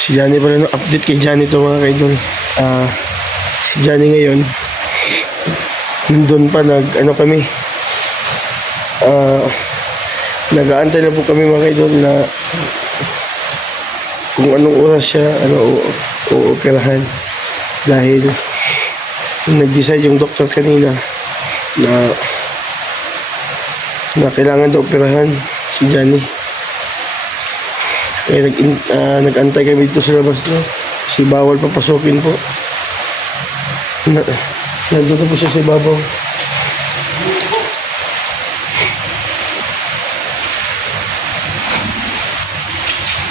Si Johnny pala update kay Johnny to mga kaidol. Si Johnny ngayon, nandun pa ano kami. Nag-aantay na po kami mga kaidol na kung anong oras siya uoperahan. Dahil nag-decide yung doktor kanina na kailangan daw operahan si Johnny. Kaya nag-antay kami dito sa labas, no? Si bawal papasukin po. Nandun na po siya sa babaw.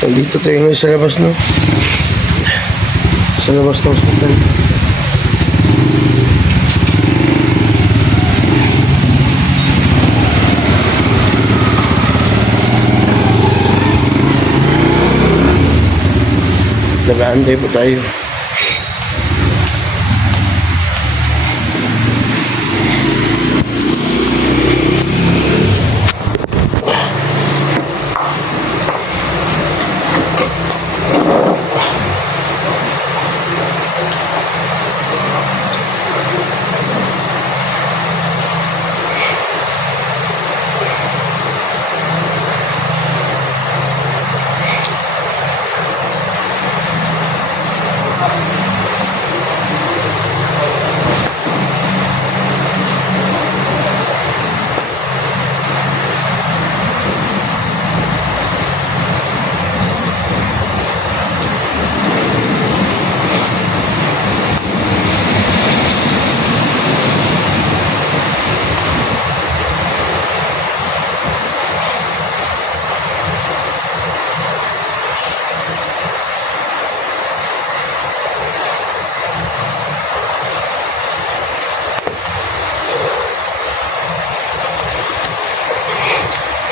Nandito tayo ngayon sa labas, no? Sa labas ng hospital. Nag-aantay po tayo.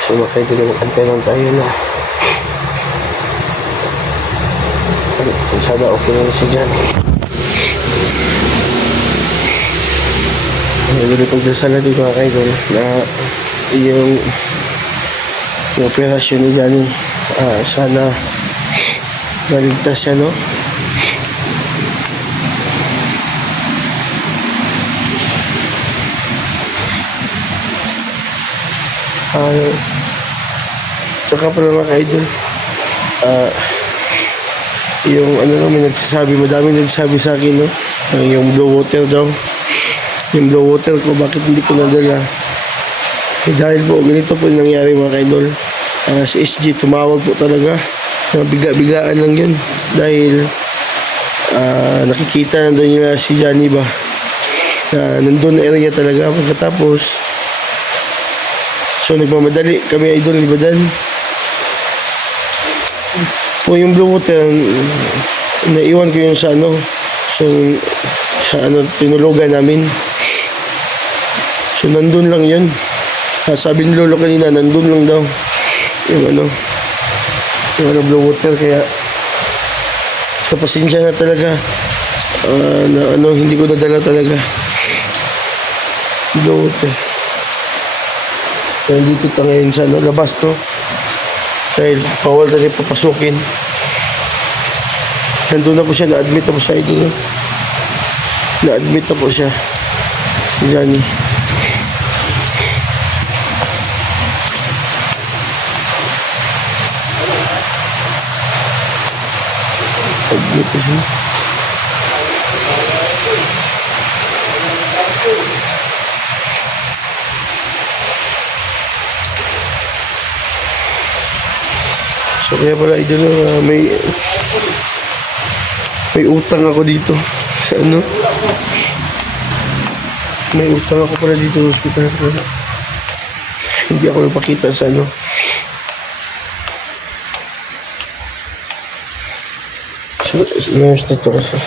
So makikita antay lang tayo na sana okay na siya dyan. Nagulong pagdasal natin mga kaidol na yung operasyon ni Johnny, sana maligtas siya, no? Saka pala mga kaidol, yung ano lang may nagsasabi, madami nagsasabi sa akin, no? Yung blue water daw, yung blue water ko bakit hindi ko nadala. Dahil po ganito po yung nangyari mga kaidol. Si SG tumawag po talaga, bigla-biglaan lang yun dahil nakikita nandun yung si Johnny ba, nandun na area talaga. Pagkatapos so nagmamadali kami idol, libadan po yung blue water. Naiwan ko yun sa so sa tinulugan namin. So nandun lang yun. Sabi ni Lolo kanina nandun lang daw yung blue water. Kaya sa pasensya na talaga na hindi ko nadala talaga blue water. Kaya dito tayo ngayon sa labas, to dahil bawal tayo papasukin. Nandun na po siya, na-admit na po siya ito, no? Na-admit na po siya Johnny. Admit po siya. So kaya pala idol, may utang ako dito sa may utang ako pala dito sa hospital. Hindi ako nagpakita sa nurse na to kasi.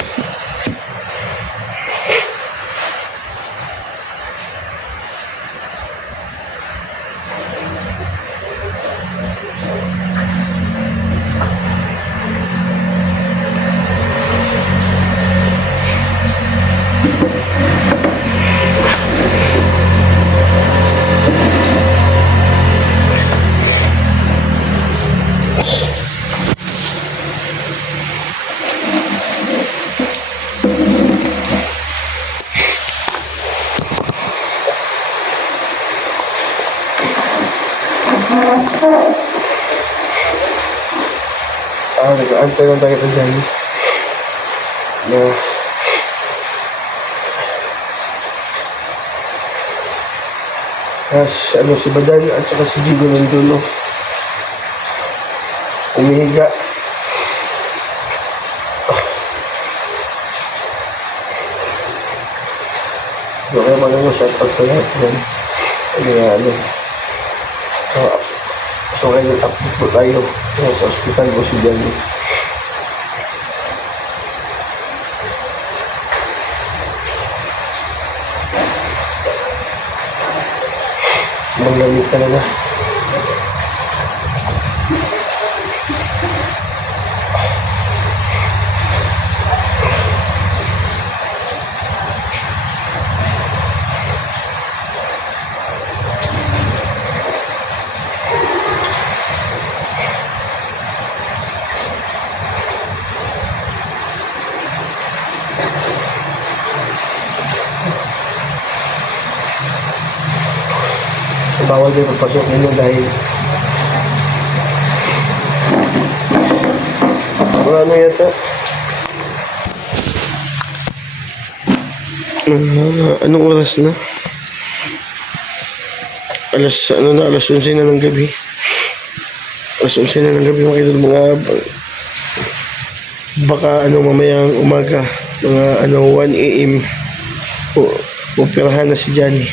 Nag-aantay lang tayo dyan. Na, si Badan at saka si Jigo nandun, no? Umihiga. Kaya shout out sa lahat yan. So kaya nag-update po tayo sa hospital po si Johnny. Manglamig talaga. Bawal din pagpasok nila dahil ano yata anong oras na? Alas 11 na ng gabi. Alas 11 na ng gabi mga baka mamayang umaga mga 1 AM operahan na si Johnny.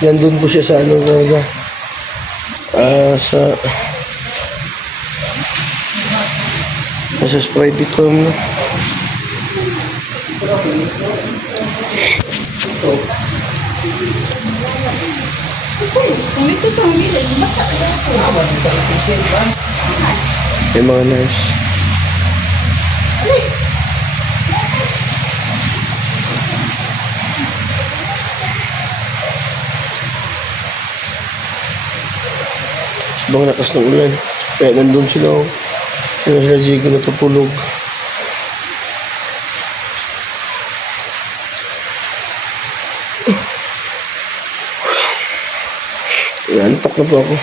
Nandun po siya sa talaga. Sa private room, no? May mga nurse. Bang lakas ng ulan. Kaya nandun sila. Kaya sila Jigo natutulog. Antok na po ako.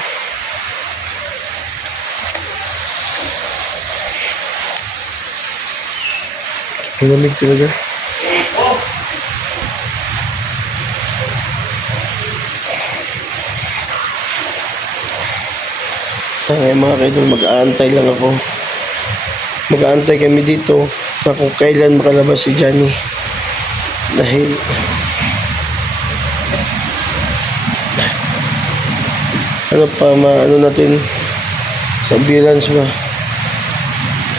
Malamig talaga. Ngayon mga kaidol, mag-aantay lang ako. Mag-aantay kami dito na kung kailan makalabas si Johnny. Dahil natin sa ambulance ba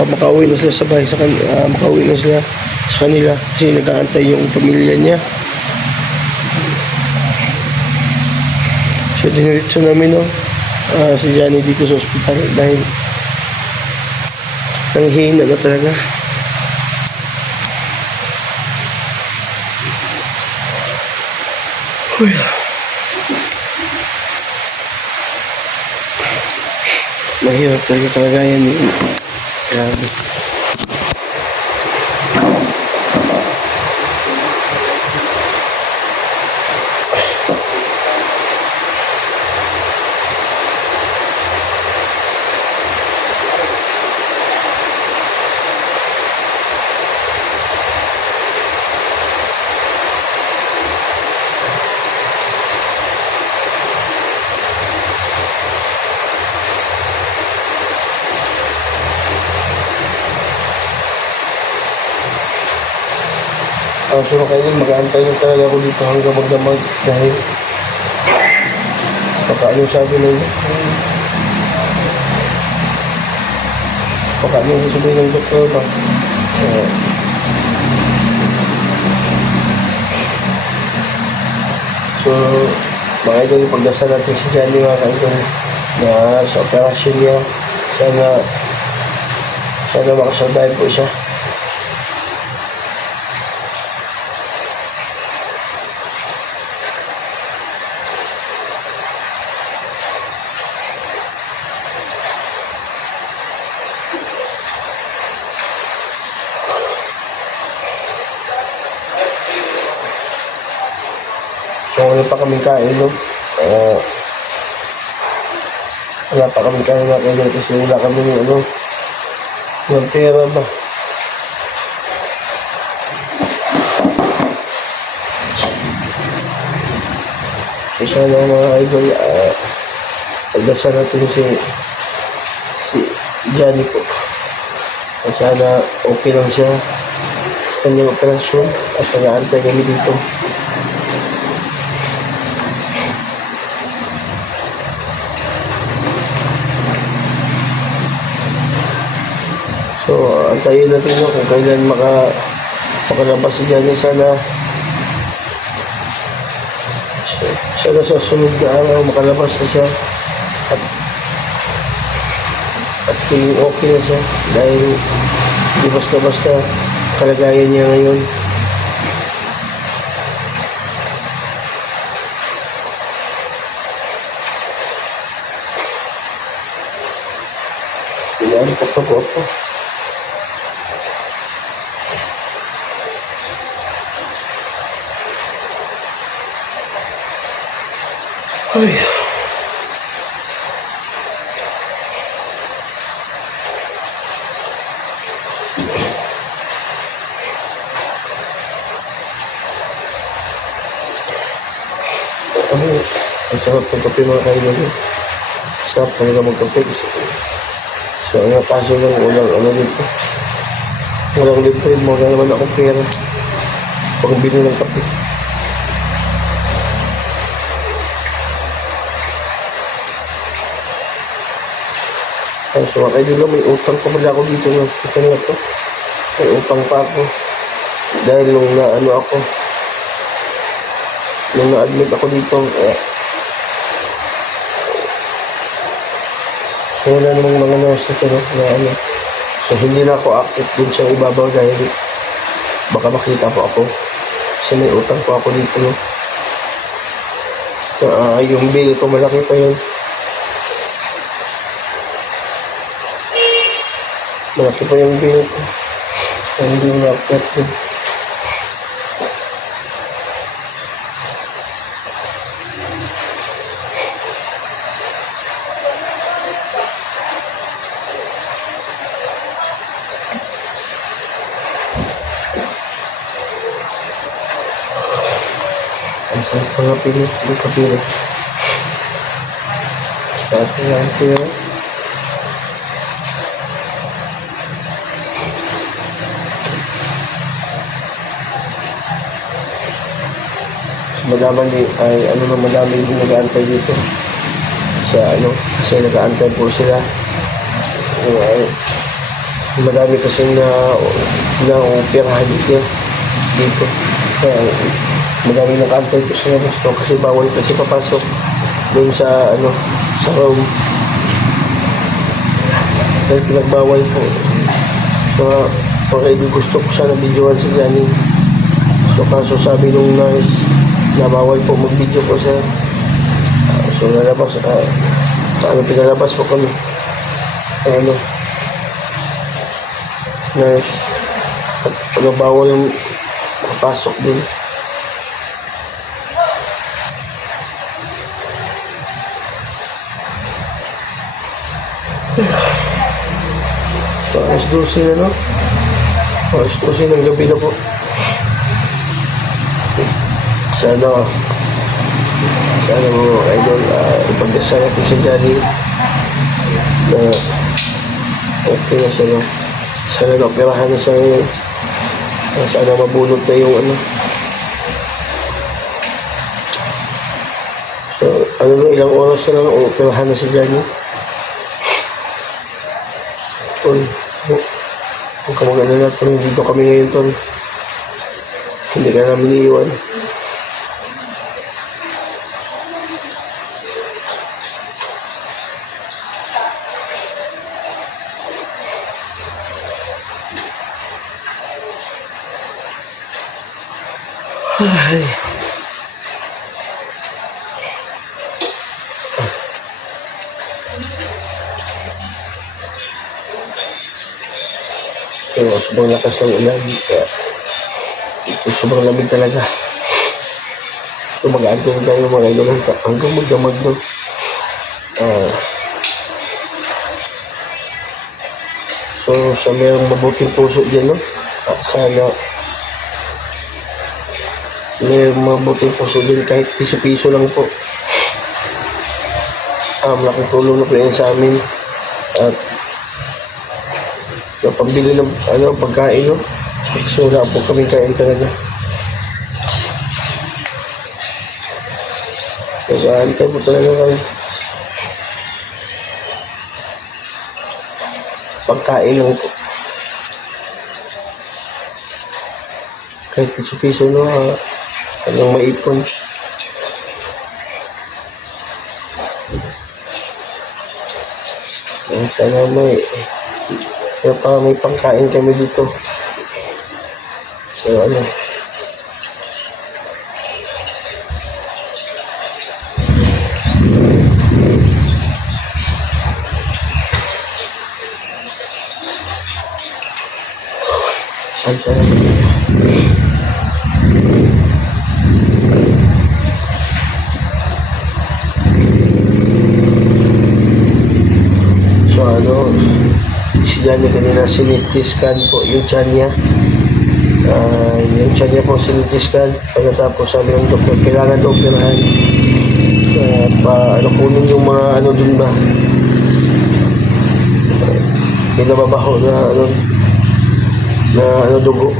makauwi na sila sa bahay makauwi na sila sa kanila kasi nag-aantay yung pamilya niya. So diniritso namin si Johnny dito sa ospital dahil nanghihina na talaga. Mahirap talaga kalagayan niya. Grabe. So kayo mag-aantay lang talaga ako dito hanggang magdamag dahil baka sabi nila baka sabi ng doktor ba so mga idol pagdasal natin si Johnny mga idol na sa operasyon niya sana makasurvive po siya. So, wala pa kaming kain, no? Wala pa kaming kain mga kaidol kasi wala kami ng pera ba. So, sana mga idol, pagdasal natin si Johnny po. So, sana okay lang siya sa kanyang operasyon at nag-aantay kami dito. So, antayin natin kung kailan makalabas si Johnny. Sana sa sunod na araw makalabas na siya at tingin okay na siya dahil di basta-basta kalagayan niya ngayon. Pinantok na po ako. Ay. Ang sarap ng kape mga kaidol. Sarap talaga magkape. So, ang kaso lang, walang dito. Walang libre, wala naman akong pera. Pag bili ng kape. So, mga kaidol, may utang pa pala ako dito ng hospital na to. May utang pa ako. Dahil nung na-admit ako dito, so wala namang mga nurse na so hindi na ako active dun sa ibabaw dahil baka makita po ako kasi may utang po ako dito, no? So, yung bill ko malaki pa yun, malaki pa yung bill ko, so hindi na active. Ang mga pilit, hindi kapilit. Start na lang siya. Madami yung nag-aantay dito. Kasi nag-aantay po sila. Madami kasi na-operahan dito. Kaya, madami nag-aantay po sila gusto kasi bawal kasi papasok doon sa room dahil pinagbawal po. So gusto ko sana videoan si Johnny, so kaso sabi nung nurse na bawal po mag-video po siya. So lalabas pinalabas po kami nurse at bawal yung papasok din. So, alas 12 na, no? Alas 12 ng gabi na po. Sana mga idol, ipagdasal natin si Johnny na okay na siya, no? Sana na-operahan na siya ngayon. Sana mabulot na yung So, ilang oras na lang operahan na si Johnny. Huwag ka mag-alala, tol. Dito kami ngayon, tol. Hindi ka namin iiwan. Ay. So, sobrang lakas ng ulan. Kaya, sobrang lamig talaga. So mag-aantay tayo mga idol hanggang magdamag no. Ah, so sa mayroong mabuting puso dyan no, sana may mabuting puso din kahit piso-piso lang po. Malaking tulong na po yan sa amin at napambili ng pagkain no. So wala po kaming kain talaga. Nag-aantay po talaga kami. Pagkain lang po. Kahit piso-piso no, hanggang maipon. Sana may pangkain kami dito. So si Johnny kanina sinitiskan po yung tiyan niya. Yung tiyan niya po sinitiskan. Pagkatapos sabi ng doktor, kailangan daw operahan. Kunin yung mga dun ba? Pinababaho na dugo.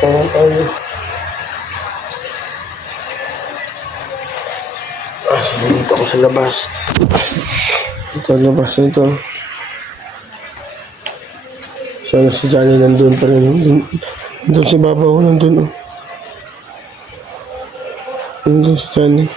Kaya tayo. Dito ako sa labas. Ito labas nito. Sana si Johnny nandun pa rin. Nandun si Babaw, nandun. Nandun si Johnny.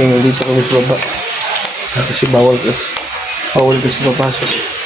So, nandito kami sa baba. Kasi bawal kasi papasok.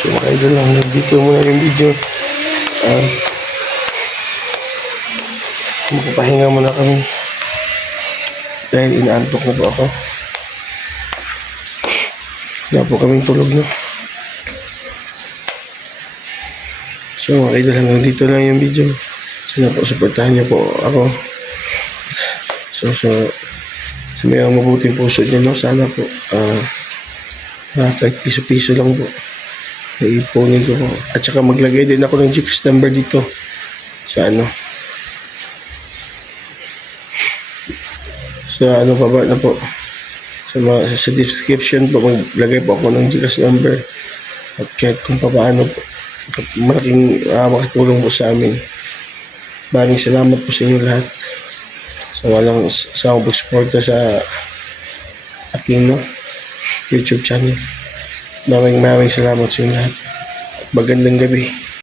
So mga idol lang, dito muna yung video. Magpapahinga muna kami dahil inaantok na po ako. Wala po kaming tulog na. So mga idol, hanggang dito lang yung video. Sana po supportahan niyo po ako. So may mabuting puso niyo, no? Sana po kahit piso-piso lang po iipunin ko po. At saka maglagay din ako ng GCash number dito sa baba na po sa description po. Maglagay po ako ng GCash number at kahit kung paano po malaking makatulong po sa amin. Maraming salamat po sa inyo lahat sa walang pag-suporta sa akin, no? YouTube channel. Maraming salamat sa inyo lahat. Magandang gabi.